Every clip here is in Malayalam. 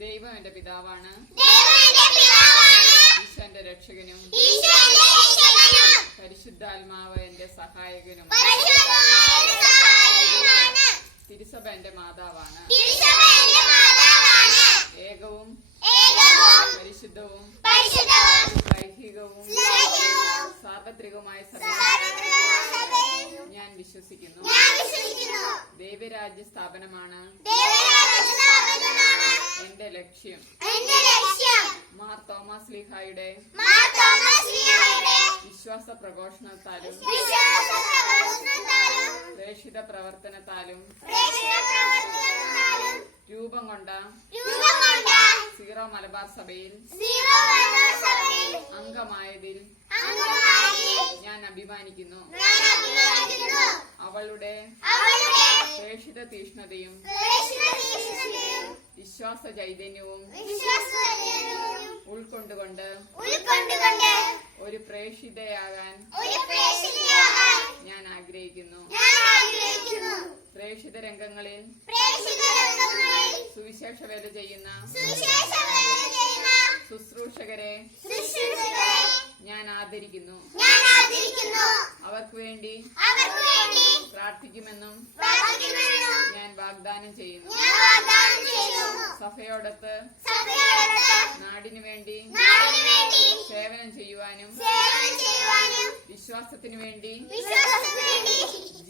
ദൈവം എന്റെ പിതാവാണ്, ഈശോ എന്റെ രക്ഷകനും, പരിശുദ്ധാത്മാവ് എന്റെ സഹായകനും, തിരുസഭ എന്റെ മാതാവാണ്, ഏകവും പരിശുദ്ധവും ദൈഹികവും സാർവത്രികവുമായ സഭയിൽ ഞാൻ വിശ്വസിക്കുന്നു. ദൈവരാജ്യ സ്ഥാപനമാണ് എന്റെ ലക്ഷ്യം. മാർ തോമസ് ലീഹായുടെ വിശ്വാസ പ്രഘോഷണത്താലും പ്രേക്ഷിത പ്രവർത്തനത്താലും രൂപം കൊണ്ട സീറോ മലബാർ സഭയിൽ അംഗമായതിൽ ഞാൻ അഭിമാനിക്കുന്നു. അവളുടെ പ്രേക്ഷിത തീഷ്ണതയും വിശ്വാസ ചൈതന്യവും ഉൾക്കൊണ്ടുകൊണ്ട് ഒരു പ്രേക്ഷിതയാകാൻ ഞാൻ ആഗ്രഹിക്കുന്നു. പ്രേക്ഷിത രംഗങ്ങളിൽ സുവിശേഷ വേല ചെയ്യുന്ന ശുശ്രൂഷകരെ ഞാൻ ആദരിക്കുന്നു. അവർക്ക് വേണ്ടി പ്രാർത്ഥിക്കുമെന്നും ഞാൻ വാഗ്ദാനം ചെയ്യുന്നു. സഭയോടൊത്ത് നാടിനു വേണ്ടി സേവനം ചെയ്യുവാനും വിശ്വാസത്തിനു വേണ്ടി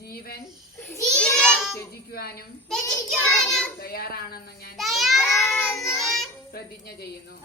ജീവൻ ത്യജിക്കുവാനും തയ്യാറാണെന്ന് ഞാൻ പ്രതിജ്ഞ ചെയ്യുന്നു.